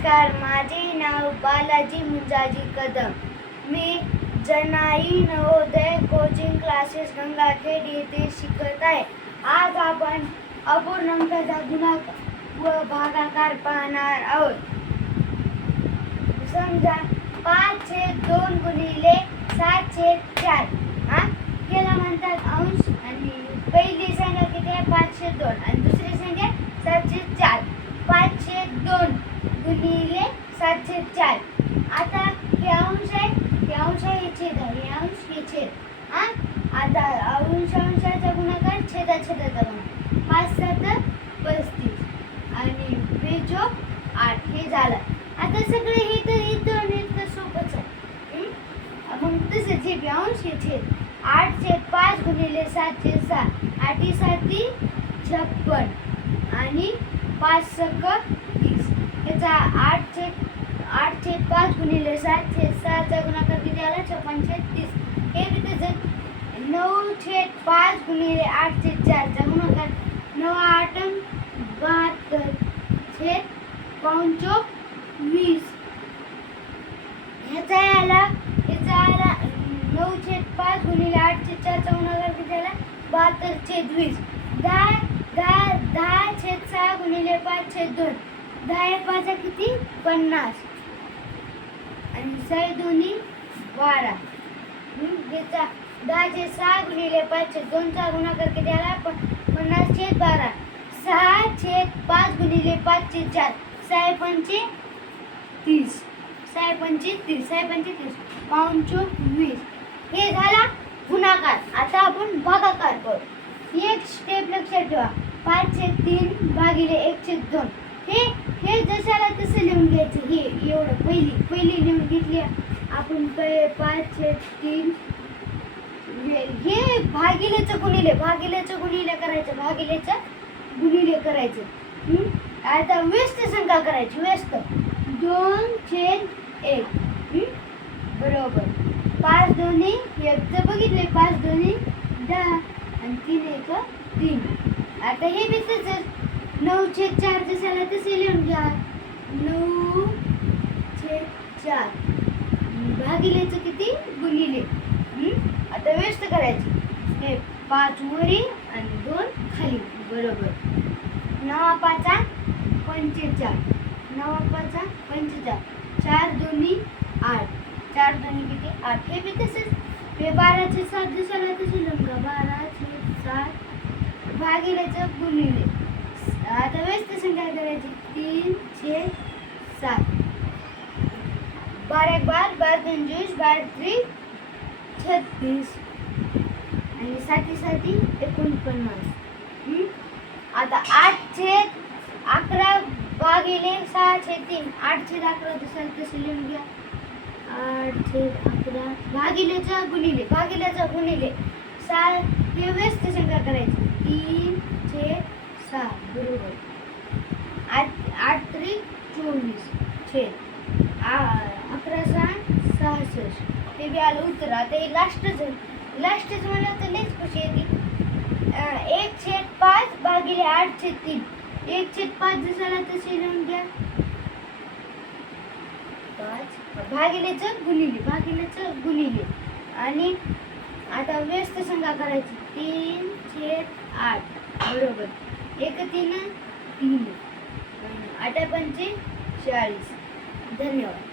नमस्कार माझे नाव बालाजी मुंजाजी कदम. मी जनाई नवोदय कोचिंग क्लासेस गंगाखेड येथे शिकत आहे. आज आपण अपूर्णांकाचा गुणाकार व भागाकार पाहणार आहोत. समजा पाच छेद दोन गुणिले सात छेद चार हा? याला म्हणतात अंश. आणि पहिली संख्या किती आहे? पाचशे दोन. आणि दुसरी संख्या सात छेद चार पाच छेद दोन गुणिले सात छेद चार आता हे अंश आहे हे अंश आहे हे छेद आहे हे अंश हे छेद हा आता अंश अंशाचा गुणाकार छेदा छेदाचा गुणाकार पाच सात पस्तीस आणि बेजो आठ झालं आता सगळे हे तर इथं आणि इथं सोपंच आहे. मग तसंच हे बी अंश हे छेद. आठ पाच गुणिले सात सहा. आठी साती छप्पन. आणि पाच सक तीस. याचा आठ छेद आठ पाच गुणिले सात छेद सहाचा गुणाकार किती आला? छप्पन तीस. हे बी तसंच नऊ छेद पाच गुणिले आठ छेद चारचा गुणाकार नऊ आठ बहात्तर. छेद पाऊंचो वीस ह्याचा आला ह्याचा आला नऊ छेद पाच गुणिले आठ छेद चार गुणाकार किती आला बहात्तर छेद वीस. दहा दहा दहा छेद सहा गुणिले पाच छेद दोन. दहा एक पाच किती? पन्नास. आणि साई दोन्ही बारा. हम्म, ह्याचा दहा छेद सहा गुणिले पाच छेद दोनचा गुणाकार किती आला प- पन्नास छेद बारा. सहा छेद पाच गुणिले पाच छेद चार. सहा पंचे तीस. सहा पंचे तीस. सहा पंचे तीस. पाऊनचो वीस. हे झाला गुणाकार. आता आपण भागाकार करू. एक स्टेप लक्षात ठेवा. पाचशे तीन भागिले एकशे दोन. हे हे जशाला तसं लिहून घ्यायचं. हे एवढं पहिली पहिली लिहून घेतली आपण पाचशे तीन हे भागिलेचं गुणिले. भागिलेचं गुणिले करायचं. भागिलेचं गुणिले करायचं. आता व्यस्त संख्या करायची व्यस्त. दोन छेद एक. बरोबर. पाच दोन्ही एकचं बघितले पाच दोन्ही दहा आणि तीन एक तीन. आता हे बी तसंच. नऊ छेद चार जसाला तसे लिहून घ्या. नऊ छेद चार. भागिलेचं किती? गुणिले. आता व्यस्त करायची. हे पाच वरी आणि दोन खाली बरोबर नवा पाचा पंचेचाळ. नवा पाचा पंचेचाळ. चार दोन्ही आठ. चार दोन्ही किती? आठ. हे बी तसेच. हे बाराचे सात दिवसाला तसे लंगा. बाराचे सात. भागिलेचं गुणिले. आता व्यस्त संख्या करायची? तीन छे सात. बारा एक बार बारा पंचवीस बारा त्री छत्तीस. आणि साती साती एकोणपन्नास. आता आठ छेद अकरा भागिले सहा तीन आठ छेद अकरा दुसऱ्या तसे लिहून घ्या. आठ छेद अकरा भागिलेचा गुणिले भागिलेचा गुणिले सहा हे व्यस्त संख्या करायची. तीन छे सहा बरोबर. आठ आठ त्रिक चोवीस छेद अकरा सहा सहासष्ट. हे बी आलं उत्तर. आता हे लास्टच लास्टच म्हणलं तर लईच खुशी येते एक छेद पाच भागिले आठ छेद तीन. एक छेद पाच जसाला तसे लिहून घ्या पाच. भागिलेच गुणिले. भागिलेच गुणिले. आणि आता व्यस्त संख्या करायची. तीन छेद आठ. बरोबर. एक तीन तीन. आठ पंचे चाळीस. धन्यवाद.